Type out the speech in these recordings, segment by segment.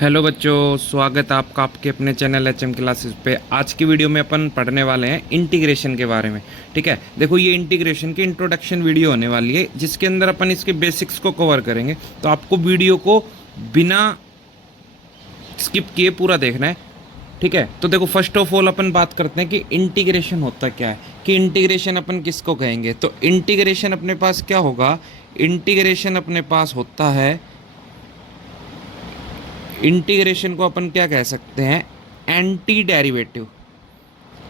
Hello बच्चों, स्वागत है आपका आपके अपने चैनल HM क्लासेस पे। आज की वीडियो में अपन पढ़ने वाले हैं इंटीग्रेशन के बारे में। ठीक है, देखो ये इंटीग्रेशन की इंट्रोडक्शन वीडियो होने वाली है जिसके अंदर अपन इसके बेसिक्स को कवर करेंगे। तो आपको वीडियो को बिना स्किप किए पूरा देखना है। ठीक है, तो देखो फर्स्ट ऑफ ऑल अपन बात करते हैं कि इंटीग्रेशन होता क्या है, कि इंटीग्रेशन अपन किसको कहेंगे। तो इंटीग्रेशन अपने पास क्या होगा, इंटीग्रेशन अपने पास होता है, इंटीग्रेशन को अपन क्या कह सकते हैं, एंटी डेरिवेटिव।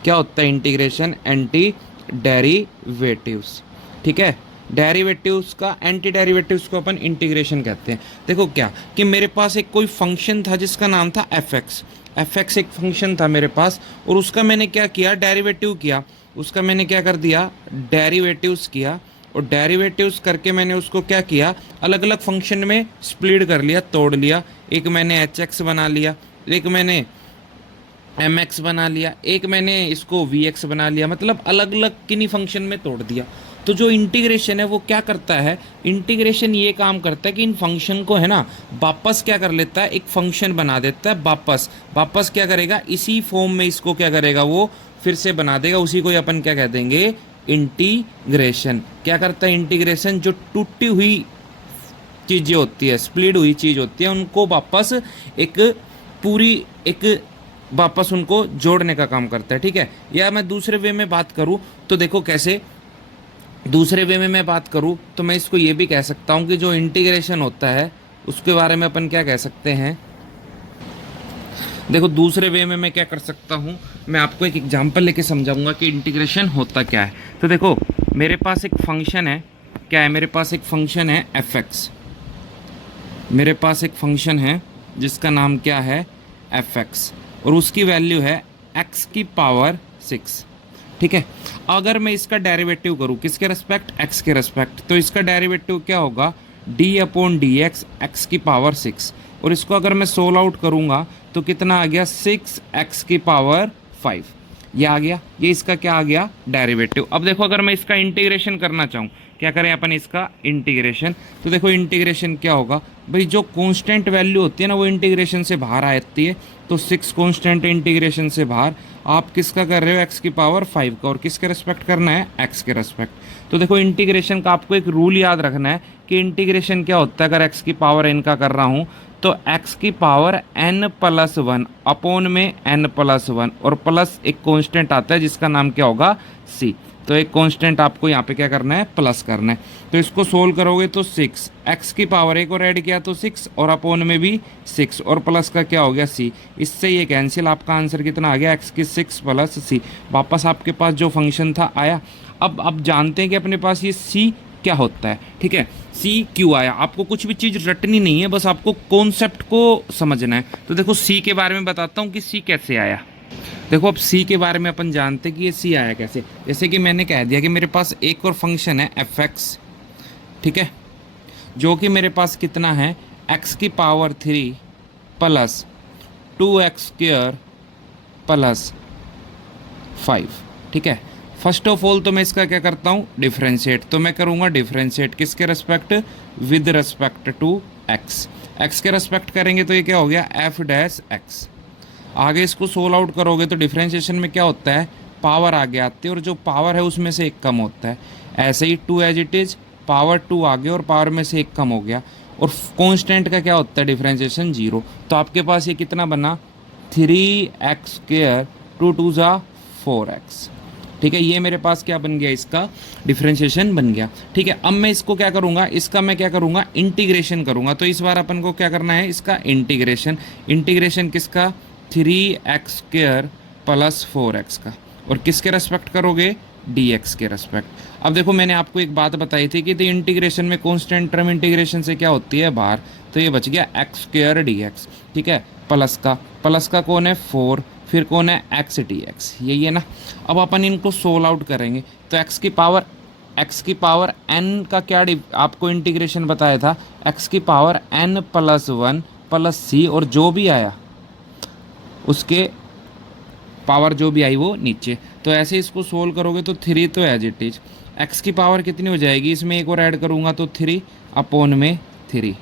क्या होता है इंटीग्रेशन, एंटी डेरिवेटिव्स। ठीक है, डेरिवेटिव्स का एंटी डेरिवेटिव्स को अपन इंटीग्रेशन कहते हैं। देखो क्या कि मेरे पास एक कोई फंक्शन था जिसका नाम था एफ एक्स एक फंक्शन था मेरे पास, और उसका मैंने क्या किया, डेरिवेटिव किया। उसका मैंने क्या कर दिया, डेरिवेटिव्स किया, और डेरिवेटिव्स करके मैंने उसको क्या किया, अलग अलग फंक्शन में स्प्लिट कर लिया, तोड़ लिया। एक मैंने एच एक्स बना लिया, एक मैंने एम एक्स बना लिया, एक मैंने इसको वी एक्स बना लिया, मतलब अलग अलग किन्हीं फंक्शन में तोड़ दिया। तो जो इंटीग्रेशन है वो क्या करता है, इंटीग्रेशन ये काम करता है कि इन फंक्शन को है ना वापस क्या कर लेता है, एक फंक्शन बना देता है। वापस वापस क्या करेगा, इसी फॉर्म में इसको क्या करेगा, वो फिर से बना देगा। उसी को ही अपन क्या कह देंगे, इंटीग्रेशन। क्या करता है इंटीग्रेशन, जो टूटी हुई चीज़ें होती है, स्प्लिट हुई चीज़ होती है, उनको वापस एक पूरी एक वापस उनको जोड़ने का काम करता है। ठीक है, या मैं दूसरे वे में बात करूं तो देखो कैसे, दूसरे वे में मैं बात करूं तो मैं इसको ये भी कह सकता हूं कि जो इंटीग्रेशन होता है उसके बारे में अपन क्या कह सकते हैं। देखो दूसरे वे में मैं क्या कर सकता हूं, मैं आपको एक एग्जांपल लेके समझाऊंगा कि इंटीग्रेशन होता क्या है। तो देखो मेरे पास एक फंक्शन है, क्या है, मेरे पास एक फंक्शन है एफ एक्स। मेरे पास एक फंक्शन है जिसका नाम क्या है, एफ एक्स, और उसकी वैल्यू है x की पावर 6। ठीक है, अगर मैं इसका डेरिवेटिव करूं किसके रेस्पेक्ट, x के रेस्पेक्ट, तो इसका डेरिवेटिव क्या होगा, d upon D x, x की पावर 6। और इसको अगर मैं सोल्व आउट करूंगा तो कितना आ गया, 6x की पावर 5। ये आ गया, ये इसका क्या आ गया, डेरिवेटिव। अब देखो अगर मैं इसका इंटीग्रेशन करना चाहूँ, क्या करें अपन इसका इंटीग्रेशन, तो देखो इंटीग्रेशन क्या होगा भाई, जो कांस्टेंट वैल्यू होती है ना वो इंटीग्रेशन से बाहर आती है। तो 6 कांस्टेंट इंटीग्रेशन से बाहर, आप किसका कर रहे हो, x की पावर 5 का, और किसके रेस्पेक्ट करना है, x के रेस्पेक्ट। तो देखो इंटीग्रेशन का आपको एक रूल याद रखना है कि इंटीग्रेशन क्या होता है, अगर x की पावर n का कर रहा हूँ तो x की पावर n+1 अपॉन में n+1, और प्लस एक कांस्टेंट आता है जिसका नाम क्या होगा, c। तो एक कांस्टेंट आपको यहाँ पे क्या करना है, प्लस करना है। तो इसको सोल्व करोगे तो 6, x की पावर एक और ऐड किया तो 6, और अपॉन में भी 6, और प्लस का क्या हो गया, c। इससे ये कैंसिल, आपका आंसर कितना आ गया, x की 6 प्लस c। वापस आपके पास जो फंक्शन था आया। अब जानते हैं कि अपने पास ये c क्या होता है। ठीक है, सी क्यों आया, आपको कुछ भी चीज़ रटनी नहीं है, बस आपको कॉन्सेप्ट को समझना है। तो देखो सी के बारे में बताता हूँ कि सी कैसे आया। देखो अब सी के बारे में अपन जानते हैं कि ये सी आया कैसे। जैसे कि मैंने कह दिया कि मेरे पास एक और फंक्शन है एफ एक्स, ठीक है, जो कि मेरे पास कितना है, एक्स की पावर 3 प्लस 2x² प्लस 5। ठीक है, फर्स्ट ऑफ ऑल तो मैं इसका क्या करता हूँ, डिफ्रेंशिएट। तो मैं करूँगा डिफ्रेंशिएट किसके respect, with respect to X. X के रेस्पेक्ट करेंगे तो ये क्या हो गया, एफ डैश एक्स। आगे इसको सोल्व आउट करोगे तो डिफ्रेंशिएशन में क्या होता है, पावर आगे आती है, और जो पावर है उसमें से एक कम होता है। ऐसे ही 2 एज इट इज, पावर 2 आगे और पावर में से एक कम हो गया, और कांस्टेंट का क्या होता है, डिफ्रेंशिएशन 0। तो आपके पास ये कितना बना, 3x², 2 2 ज़ा 4x। ठीक है, ये मेरे पास क्या बन गया, इसका डिफ्रेंशिएशन बन गया। ठीक है, अब मैं इसको क्या करूँगा, इसका मैं क्या करूँगा, इंटीग्रेशन करूँगा। तो इस बार अपन को क्या करना है, इसका इंटीग्रेशन। इंटीग्रेशन किसका, 3x² प्लस 4x का, और किसके रेस्पेक्ट करोगे, dx के रेस्पेक्ट। अब देखो मैंने आपको एक बात बताई थी कि इंटीग्रेशन में कांस्टेंट टर्म इंटीग्रेशन से क्या होती है, बाहर। तो ये बच गया x² dx। ठीक है, प्लस का कौन है, 4, फिर कौन है, x dx, यही है ना। अब अपन इनको सोल्व आउट करेंगे तो x की पावर n का क्या आपको इंटीग्रेशन बताया था, x की पावर n+1 प्लस c, और जो भी आया उसके पावर जो भी आई वो नीचे। तो ऐसे इसको सोल्व करोगे तो 3 तो एज इट इज, x की पावर कितनी हो जाएगी, इसमें एक और ऐड करूँगा तो 3 अपॉन में 3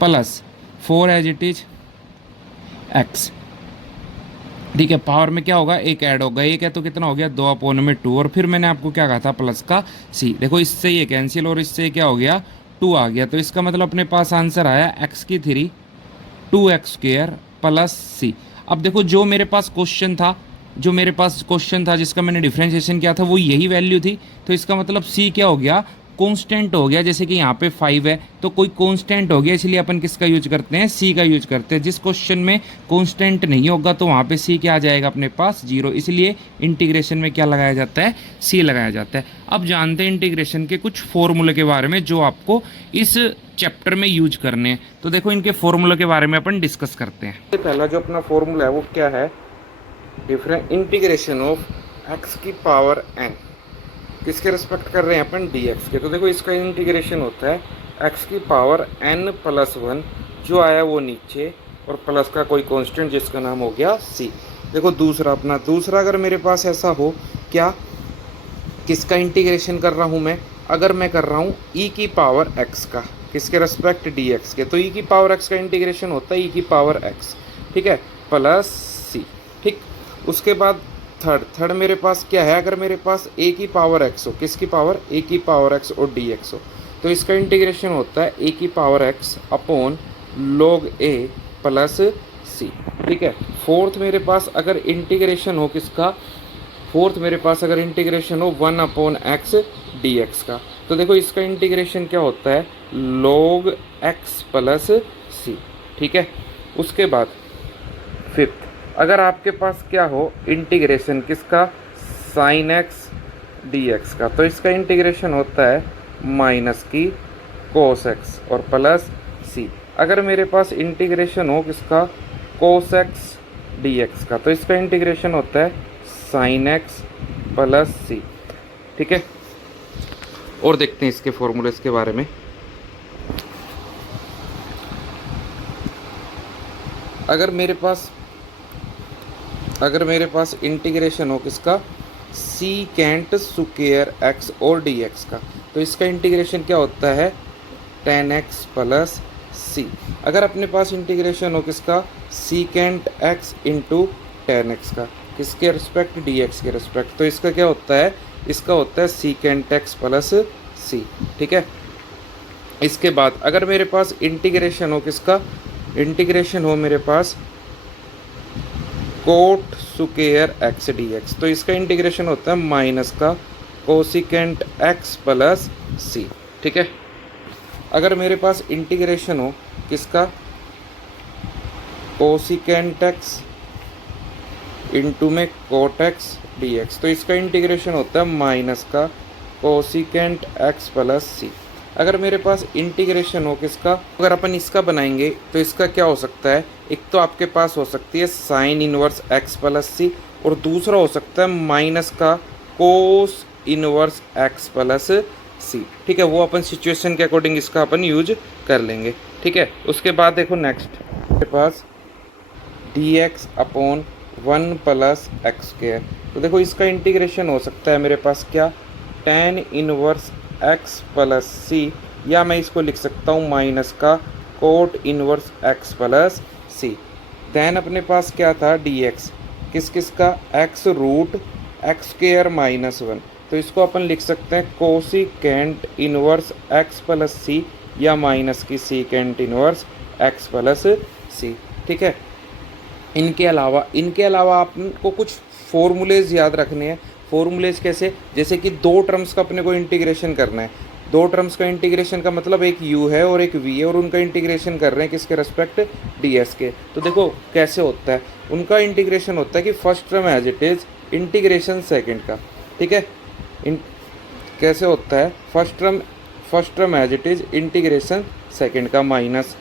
plus 4 as it is, X. ठीक है, पावर में क्या होगा, एक ऐड होगा, एक है तो कितना हो गया 2/2 और फिर मैंने आपको क्या कहा था प्लस का सी। देखो इससे ये कैंसिल और इससे क्या हो गया 2 आ गया, तो इसका मतलब अपने पास आंसर आया x3 2x² प्लस सी। अब देखो जो मेरे पास क्वेश्चन था, जिसका मैंने डिफरेंशिएशन किया था वो यही वैल्यू थी, तो इसका मतलब सी क्या हो गया कांस्टेंट हो गया। जैसे कि यहाँ पे 5 है तो कोई कांस्टेंट हो गया, इसलिए अपन किसका यूज करते हैं, सी का यूज करते हैं। जिस क्वेश्चन में कांस्टेंट नहीं होगा तो वहाँ पे सी क्या आ जाएगा अपने पास 0, इसलिए इंटीग्रेशन में क्या लगाया जाता है, सी लगाया जाता है। अब जानते हैं इंटीग्रेशन के कुछ फॉर्मूले के बारे में जो आपको इस चैप्टर में यूज करने हैं। तो देखो इनके फॉर्मूले के बारे में अपन डिस्कस करते हैं। पहला जो अपना फॉर्मूला है वो क्या है, डिफरेंट इंटीग्रेशन ऑफ एक्स की पावर एन, किसके रिस्पेक्ट कर रहे हैं अपन, dx के। तो देखो इसका इंटीग्रेशन होता है x की पावर n+1, जो आया वो नीचे, और प्लस का कोई कांस्टेंट जिसका नाम हो गया c। देखो दूसरा अगर मेरे पास ऐसा हो, क्या किसका इंटीग्रेशन कर रहा हूँ मैं, अगर मैं कर रहा हूँ e की पावर x का, किसके रिस्पेक्ट dx के, तो e की पावर x का इंटीग्रेशन होता है e की पावर x, ठीक है, प्लस c। ठीक, उसके बाद थर्ड मेरे पास क्या है, अगर मेरे पास a की पावर x हो, किसकी पावर, a की पावर x और dx हो, तो इसका इंटीग्रेशन होता है a की power x upon log a plus c। ठीक है, फोर्थ मेरे पास अगर इंटीग्रेशन हो किसका, 1/x dx का, तो देखो इसका इंटीग्रेशन क्या होता है log x प्लस c। ठीक है, उसके बाद फिफ्थ अगर आपके पास क्या हो इंटीग्रेशन किसका, sin x dx का, तो इसका इंटीग्रेशन होता है माइनस की cos x और प्लस c। अगर मेरे पास इंटीग्रेशन हो किसका, cos x dx का, तो इसका इंटीग्रेशन होता है sin x प्लस c। ठीक है, और देखते हैं इसके फॉर्मूलेस के बारे में। अगर मेरे पास इंटीग्रेशन हो किसका, सीकेंट स्क्वायर x और dx का, तो इसका इंटीग्रेशन क्या होता है tan x प्लस c। अगर अपने पास इंटीग्रेशन हो किसका, secant x into tan x का, किसके रिस्पेक्ट, dx के रिस्पेक्ट, तो इसका क्या होता है, इसका होता है सीकेंट x प्लस c। ठीक है, इसके बाद अगर मेरे पास इंटीग्रेशन हो किसका, इंटीग्रेशन हो मेरे पास कोट स्क्वायर x dx, तो इसका इंटीग्रेशन होता है माइनस का कोसिकेंट x प्लस c। ठीक है, अगर मेरे पास इंटीग्रेशन हो किसका, कोसिकेंट x इंटू में कोट x dx, तो इसका इंटीग्रेशन होता है माइनस का कोसिकेंट x प्लस c। अगर मेरे पास इंटीग्रेशन हो किसका, अगर अपन इसका बनाएंगे तो इसका क्या हो सकता है, एक तो आपके पास हो सकती है साइन इनवर्स x प्लस सी, और दूसरा हो सकता है माइनस का cos inverse x plus C. ठीक है, वो अपन सिचुएशन के अकॉर्डिंग इसका अपन यूज कर लेंगे। ठीक है, उसके बाद देखो नेक्स्ट मेरे पास dx upon 1 plus x square, तो देखो इसका इंटीग्रेशन हो सकता है मेरे पास क्या, tan inverse x plus C, या मैं इसको लिख सकता हूँ माइनस का cot inverse x plus C. Then अपने पास क्या था dx, किस का, x root X square minus 1, तो इसको अपन लिख सकते हैं cosecant inverse x plus C, या माइनस की secant inverse x plus C. ठीक है, इनके अलावा आपको कुछ फॉर्मूलेज याद रखने हैं। फॉर्मूलेज कैसे, जैसे कि दो टर्म्स का अपने को इंटीग्रेशन करना है, दो टर्म्स का इंटीग्रेशन का मतलब एक u है और एक v है, और उनका इंटीग्रेशन कर रहे हैं किसके रेस्पेक्ट, ds के। तो देखो कैसे होता है, उनका इंटीग्रेशन होता है कि first term as it is integration second का। ठीक है, कैसे होता है, first term as it is integration second का minus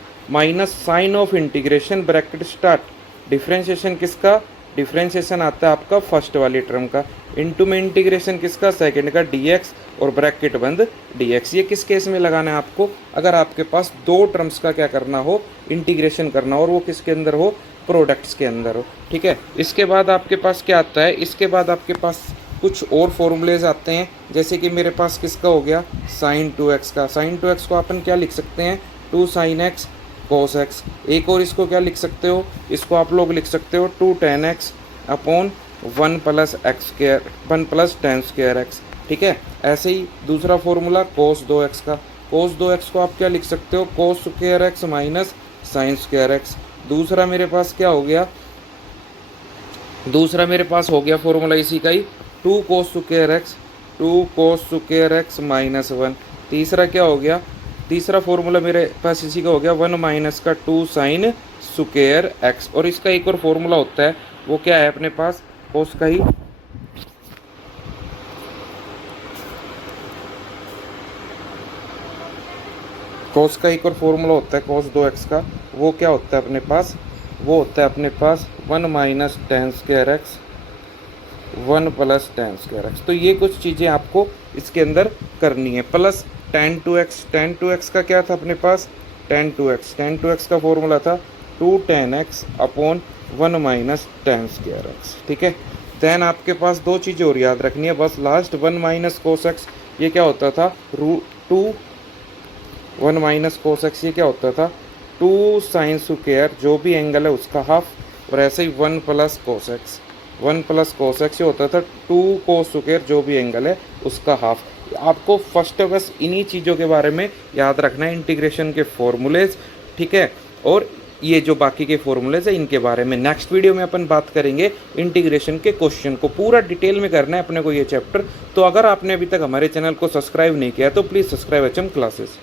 sign of integration bracket start, differentiation किसका, डिफरेंशिएशन आता है आपका फर्स्ट वाली टर्म का, इनटू में इंटीग्रेशन किसका, सेकंड का dx, और ब्रैकेट बंद dx। ये किस केस में लगाना है आपको, अगर आपके पास दो टर्म्स का क्या करना हो, इंटीग्रेशन करना हो, और वो किसके अंदर हो, प्रोडक्ट्स के अंदर हो। ठीक है, इसके बाद आपके पास क्या आता है, इसके बाद आपके पास कुछ और फॉर्मूलेज आते हैं, जैसे कि मेरे पास किसका हो गया, sin 2x का, sin 2x को अपन क्या लिख सकते हैं, 2 sin x कोस एक्स। एक और इसको क्या लिख सकते हो, इसको आप लोग लिख सकते हो 2 tan x upon 1 plus x square 1 plus tan square x. ठीक है, ऐसे ही दूसरा फॉर्मूला कोस 2x का, कोस 2x को आप क्या लिख सकते हो, cos square x minus sine square x. दूसरा मेरे पास क्या हो गया, दूसरा मेरे पास हो गया फॉर्मूला इसी का ही 2 कोस स्क्वायर एक्स माइनस 1। तीसरा क्या हो गया, तीसरा फॉर्मूला मेरे पास इसी का हो गया 1 माइनस का 2 साइन स्क्वायर एक्स। और इसका एक और फॉर्मूला होता है, वो क्या है अपने पास, कोस का ही कोस का एक और फॉर्मूला होता है कोस 2x का, वो क्या होता है अपने पास, वो होता है अपने पास 1 minus tan square x 1 plus tan square x. तो ये कुछ चीज़ें आपको इसके अंदर करनी है। प्लस tan 2x का क्या था अपने पास, tan 2x का फॉर्मूला था 2 tan x upon 1 minus tan square x. ठीक है, दैन आपके पास दो चीज़ें और याद रखनी है बस लास्ट, 1 माइनस कोस एक्स ये क्या होता था 1 माइनस कोस एक्स ये क्या होता था 2 साइन स्क्वायर जो भी एंगल है उसका हाफ, और ऐसे ही 1 प्लस कोस एक्स ये होता था 2 कोस स्क्वायर जो भी एंगल है उसका हाफ। आपको फर्स्ट बस इन्हीं चीज़ों के बारे में याद रखना है, इंटीग्रेशन के फॉर्मूलेज। ठीक है, और ये जो बाकी के फॉर्मूलेज है इनके बारे में नेक्स्ट वीडियो में अपन बात करेंगे। इंटीग्रेशन के क्वेश्चन को पूरा डिटेल में करना है अपने को ये चैप्टर। तो अगर आपने अभी तक हमारे चैनल को सब्सक्राइब नहीं किया तो प्लीज़ सब्सक्राइब HM क्लासेस।